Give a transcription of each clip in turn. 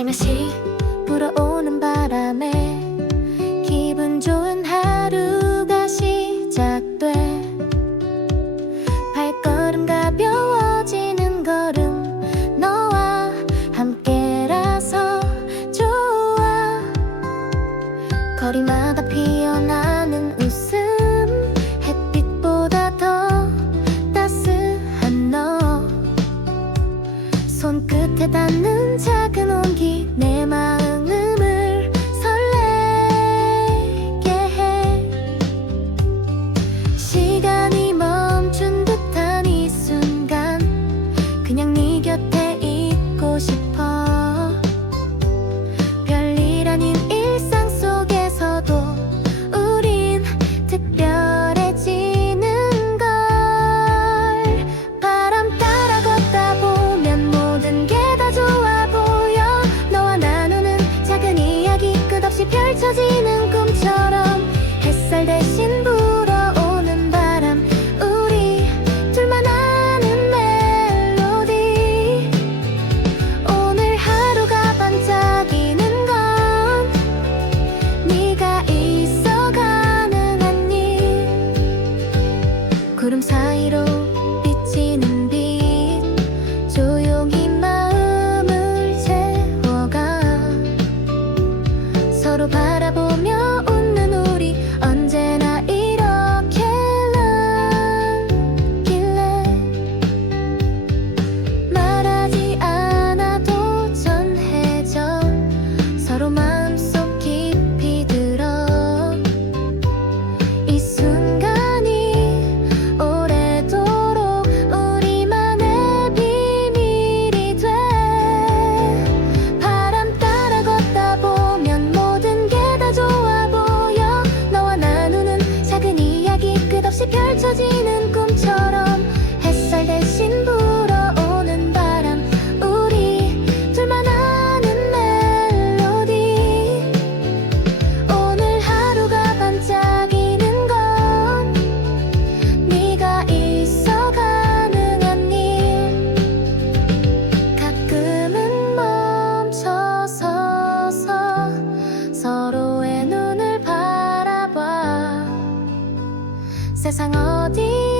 살며시 불어오는 바람에 기분 좋은 하루가 시작돼. 발걸음 가벼워지는 걸음 너와 함께라서 좋아. 거리마다 피어나는 웃음 햇빛보다 더 따스한 너. 손끝에 닿는 작은 写晒我啲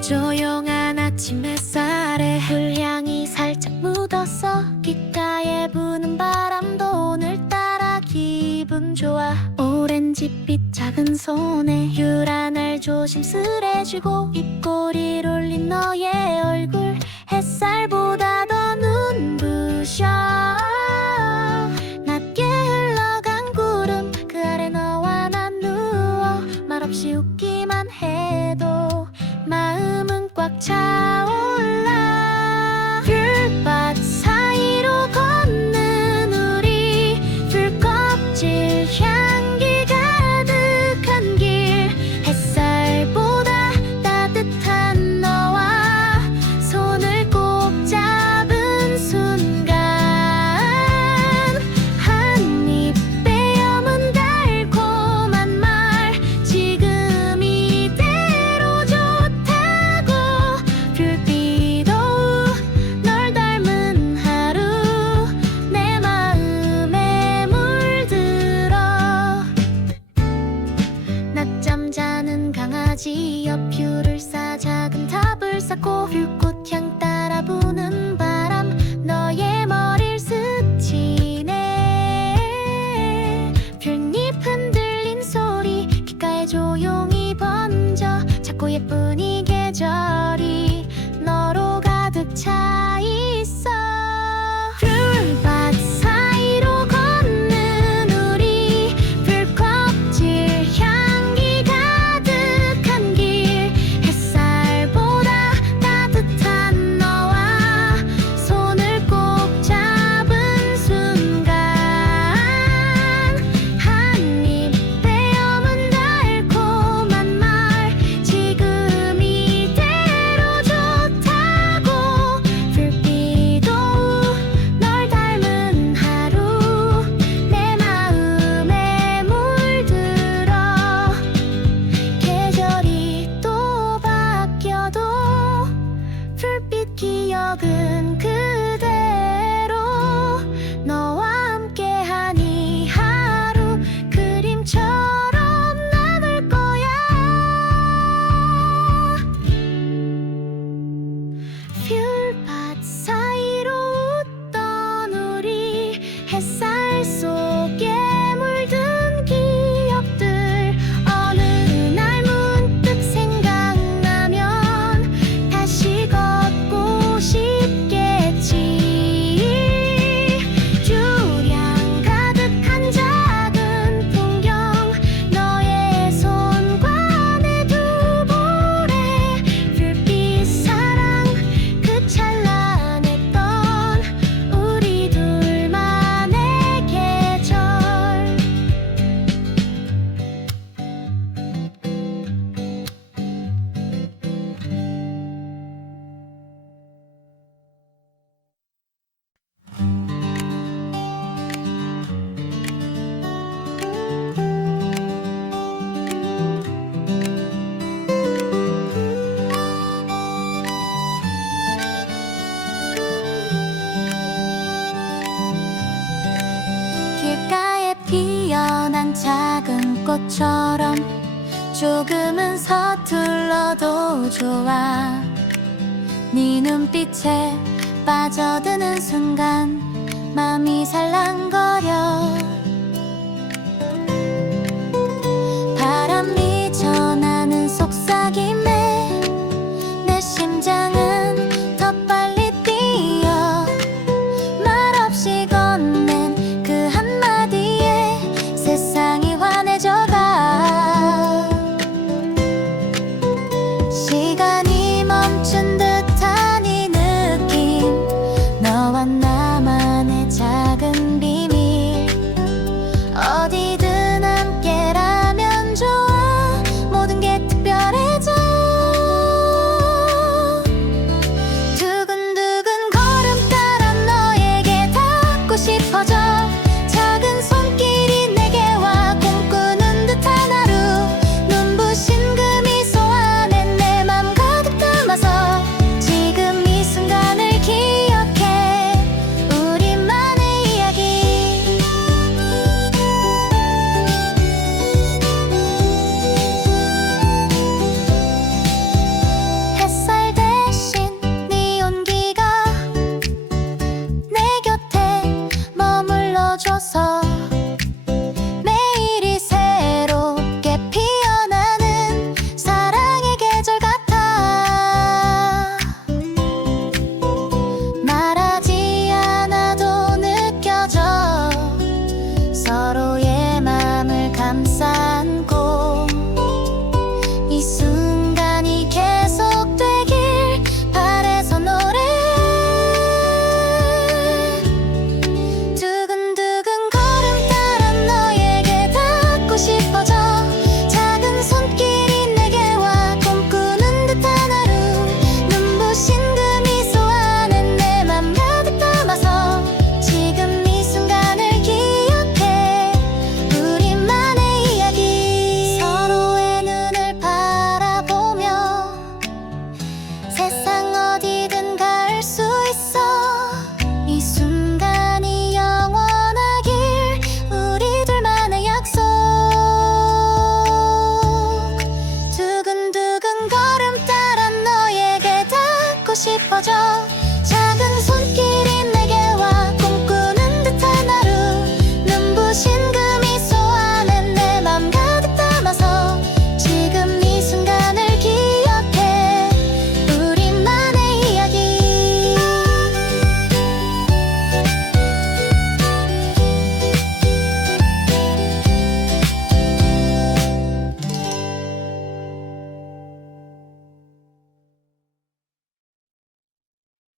조용한 아침 햇살에 불향이 살짝 묻었어. 귓가에 부는 바람도 오늘따라 기분 좋아. 오렌지빛 작은 손에 유란을 조심스레 쥐고 입꼬리를 올린 너의 sa ko feel ko chẳng ta 것처럼 조금은 서툴러도 좋아. 네 눈빛에 빠져드는 순간 맘이 살랑거려. 바람이 전하는 속삭임에 내 심장은